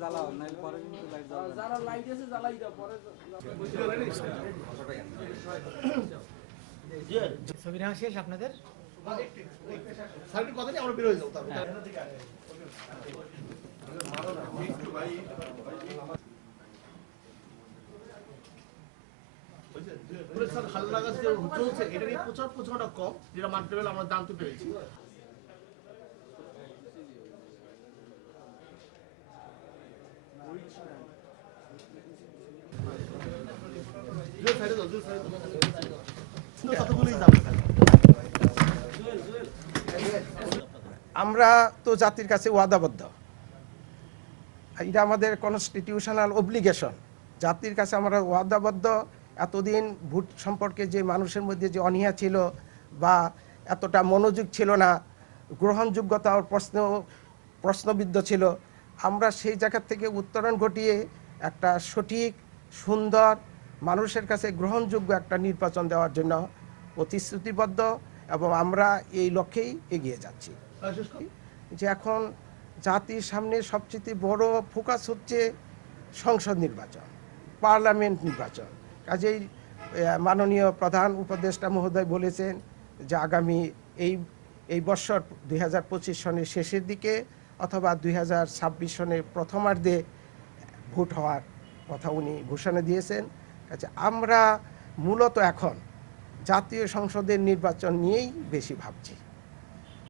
জ্বালাও নাহলে পরে কিন্তু লাইট জ্বালাবে যারা লাইট আছে জ্বালাই দাও পরে ছবি নেওয়া শেষ আপনাদের? সার্কিট কথা নিয়ে আমরা বের হয়ে। যাব তারপর যে চলছে এটা নিয়ে প্রচার প্রচারটা কম যেটা মানতে পেলে আমরা জানতে পেরেছি দুই সাইডে দাও, দুই সাইডে দাও। শুধু কতগুলোই যাবে স্যার। আমরা তো জাতির কাছে ওয়াদাবদ্ধ। এটা আমাদের কনস্টিটিউশনাল অব্লিগেশন জাতির কাছে আমরা ওয়াদাবদ্ধ। এতদিন ভোট সম্পর্কে যে মানুষের মধ্যে যে অনীহা ছিল বা এতটা মনোযোগ ছিল না গ্রহণযোগ্যতা ও প্রশ্ন, প্রশ্নবিদ্ধ ছিল আমরা সেই জায়গা থেকে উত্তরণ ঘটিয়ে একটা সঠিক সুন্দর মানুষের কাছে গ্রহণযোগ্য একটা নির্বাচন দেওয়ার জন্য প্রতিশ্রুতিবদ্ধ এবং আমরা এই লক্ষ্যেই এগিয়ে যাচ্ছি। যে এখন জাতির সামনে সবচেয়ে বড় ফোকাস হচ্ছে সংসদ নির্বাচন পার্লামেন্ট নির্বাচন কাজেই মাননীয় প্রধান উপদেষ্টা মহোদয় বলেছেন যে আগামী এই এই বছর দুই হাজার পঁচিশ সনের শেষের দিকে অথবা দুই হাজার ছাব্বিশ সনের প্রথমার্ধে ভোট হওয়ার কথা উনি ঘোষণা দিয়েছেন। আচ্ছা আমরা মূলত এখন জাতীয় সংসদের নির্বাচন নিয়েই বেশি ভাবছি।